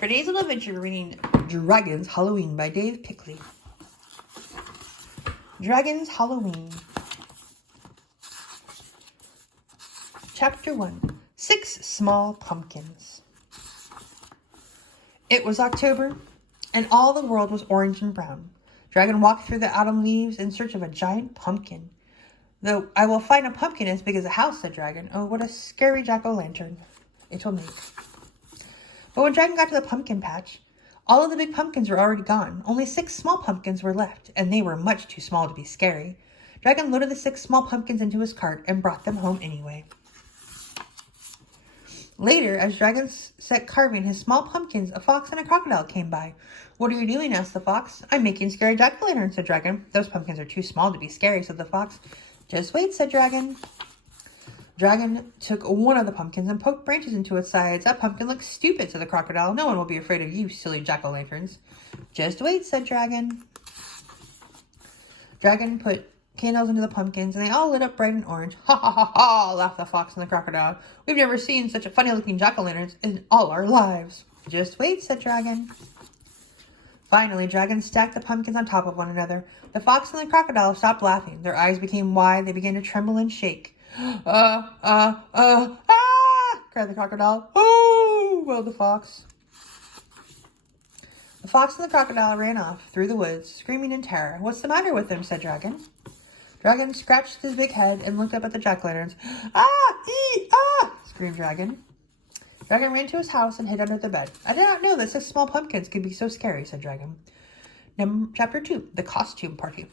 For today's little adventure, we're reading Dragons Halloween by Dave Pickley. Dragons Halloween. Chapter 1. 6 Small Pumpkins. It was October, and all the world was orange and brown. Dragon walked through the autumn leaves in search of a giant pumpkin. Though I will find a pumpkin as big as a house, said Dragon. Oh, what a scary jack-o'-lantern it will make. But when Dragon got to the pumpkin patch, all of the big pumpkins were already gone. Only 6 small pumpkins were left, and they were much too small to be scary. Dragon loaded the 6 small pumpkins into his cart and brought them home anyway. Later, as Dragon sat carving his small pumpkins, a fox and a crocodile came by. What are you doing? Asked the fox. I'm making scary jack-o'-lanterns, said Dragon. Those pumpkins are too small to be scary, said the fox. Just wait, said Dragon. Dragon took one of the pumpkins and poked branches into its sides. That pumpkin looks stupid, said the crocodile. No one will be afraid of you, silly jack-o'-lanterns. Just wait, said Dragon. Dragon put candles into the pumpkins, and they all lit up bright and orange. Ha ha ha ha, laughed the fox and the crocodile. We've never seen such a funny-looking jack-o'-lanterns in all our lives. Just wait, said Dragon. Finally, Dragon stacked the pumpkins on top of one another. The fox and the crocodile stopped laughing. Their eyes became wide. They began to tremble and shake. Ah! Cried the crocodile. Oh! Wailed the fox. The fox and the crocodile ran off through the woods, screaming in terror. What's the matter with them? Said Dragon. Dragon scratched his big head and looked up at the jack-o'-lanterns. Ah! Screamed Dragon. Dragon ran to his house and hid under the bed. I did not know that 6 small pumpkins could be so scary, said Dragon. Chapter 2. The Costume Party.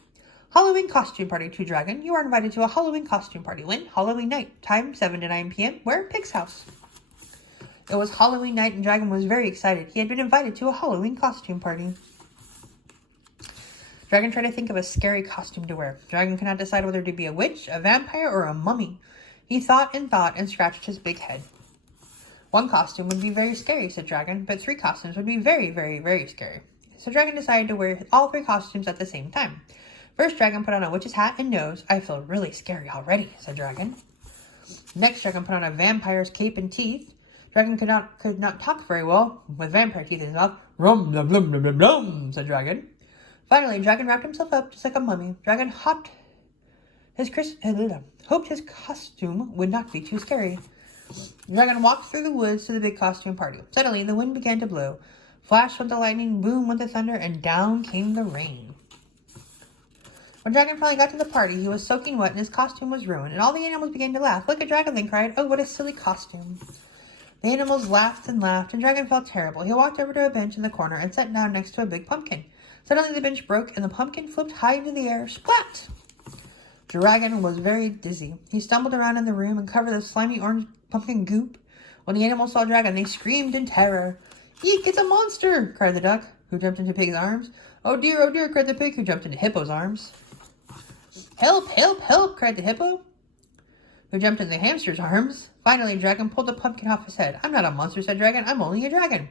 Halloween costume party to Dragon. You are invited to a Halloween costume party. When? Halloween night. Time 7 to 9 p.m. Where? Pig's house. It was Halloween night and Dragon was very excited. He had been invited to a Halloween costume party. Dragon tried to think of a scary costume to wear. Dragon could not decide whether to be a witch, a vampire, or a mummy. He thought and scratched his big head. 1 costume would be very scary, said Dragon, but 3 costumes would be very, very, very scary. So Dragon decided to wear all 3 costumes at the same time. First, Dragon put on a witch's hat and nose. I feel really scary already, said Dragon. Next, Dragon put on a vampire's cape and teeth. Dragon could not talk very well with vampire teeth in his mouth. Rum, blum, blum, blum, blum, blum, said Dragon. Finally, Dragon wrapped himself up just like a mummy. Dragon hoped his costume would not be too scary. Dragon walked through the woods to the big costume party. Suddenly, the wind began to blow. Flash went the lightning, boom went the thunder, and down came the rain. When Dragon finally got to the party, he was soaking wet and his costume was ruined, and all the animals began to laugh. Look at Dragon, they cried. Oh, what a silly costume. The animals laughed, and Dragon felt terrible. He walked over to a bench in the corner and sat down next to a big pumpkin. Suddenly the bench broke, and the pumpkin flipped high into the air. Splat! Dragon was very dizzy. He stumbled around in the room and covered the slimy orange pumpkin goop. When the animals saw Dragon, they screamed in terror. Eek, it's a monster! Cried the duck, who jumped into Pig's arms. Oh dear, cried the pig, who jumped into Hippo's arms. Help, help, help, cried the hippo, who jumped into the hamster's arms. Finally, Dragon pulled the pumpkin off his head. I'm not a monster, said Dragon. I'm only a dragon.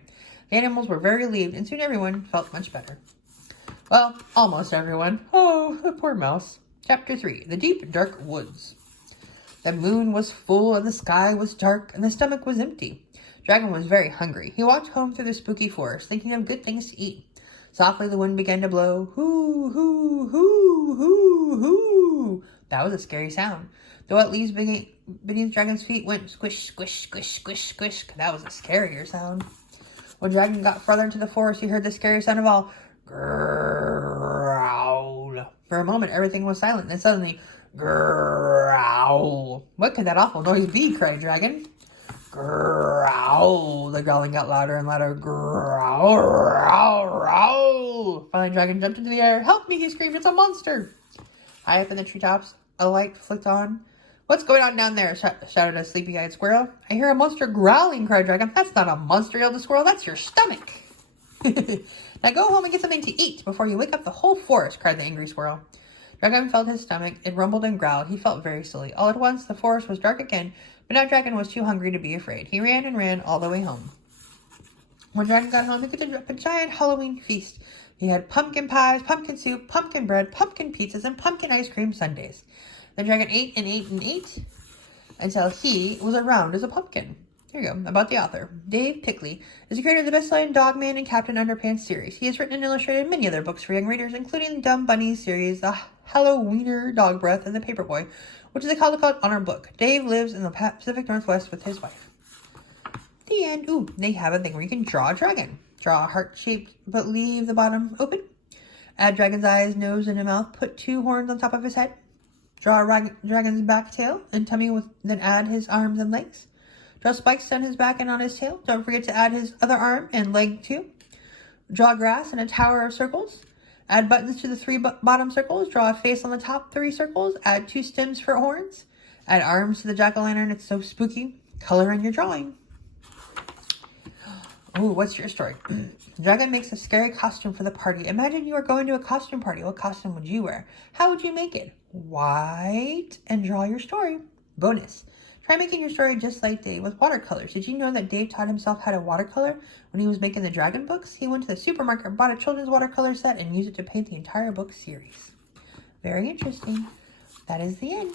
The animals were very relieved, and soon everyone felt much better. Well, almost everyone. Oh, the poor mouse. Chapter 3. The Deep, Dark Woods. The moon was full, and the sky was dark, and the stomach was empty. Dragon was very hungry. He walked home through the spooky forest, thinking of good things to eat. Softly the wind began to blow. Hoo, hoo, hoo, hoo, hoo. That was a scary sound. The wet leaves beneath Dragon's feet went squish, squish, squish, squish, squish. That was a scarier sound. When Dragon got further into the forest, he heard the scariest sound of all. Growl. For a moment, everything was silent. Then suddenly, growl. What could that awful noise be? Cried Dragon. Growl. The growling got louder and louder. Growl, growl, growl. Finally, Dragon jumped into the air. Help me, he screamed. It's a monster. High up in the treetops, a light flicked on. What's going on down there? Shouted a sleepy-eyed squirrel. I hear a monster growling, cried Dragon. That's not a monster, yelled the squirrel. That's your stomach. Now go home and get something to eat before you wake up the whole forest, cried the angry squirrel. Dragon felt his stomach. It rumbled and growled. He felt very silly. All at once, the forest was dark again, but now Dragon was too hungry to be afraid. He ran and ran all the way home. When Dragon got home, he could up a giant Halloween feast. He had pumpkin pies, pumpkin soup, pumpkin bread, pumpkin pizzas, and pumpkin ice cream sundaes. The Dragon ate and ate and ate until he was as round as a pumpkin. Here you go. About the author. Dave Pickley is the creator of the best-selling Dogman and Captain Underpants series. He has written and illustrated many other books for young readers, including the Dumb Bunny series, The Halloweener Dog Breath, and The Paperboy, which is a Caldecott Honor book. Dave lives in the Pacific Northwest with his wife. The end. Ooh, they have a thing where you can draw a dragon. Draw a heart-shaped, but leave the bottom open. Add dragon's eyes, nose, and a mouth. Put 2 horns on top of his head. Draw a dragon's back, tail, and tummy, then add his arms and legs. Draw spikes down his back and on his tail. Don't forget to add his other arm and leg too. Draw grass and a tower of circles. Add buttons to the 3 bottom circles. Draw a face on the top 3 circles. Add 2 stems for horns. Add arms to the jack-o'-lantern. It's so spooky. Color in your drawing. Oh, what's your story? Dragon makes a scary costume for the party. Imagine you are going to a costume party. What costume would you wear? How would you make it? White. And draw your story. Bonus. Try making your story just like Dave with watercolors. Did you know that Dave taught himself how to watercolor when he was making the dragon books? He went to the supermarket, bought a children's watercolor set, and used it to paint the entire book series. Very interesting. That is the end.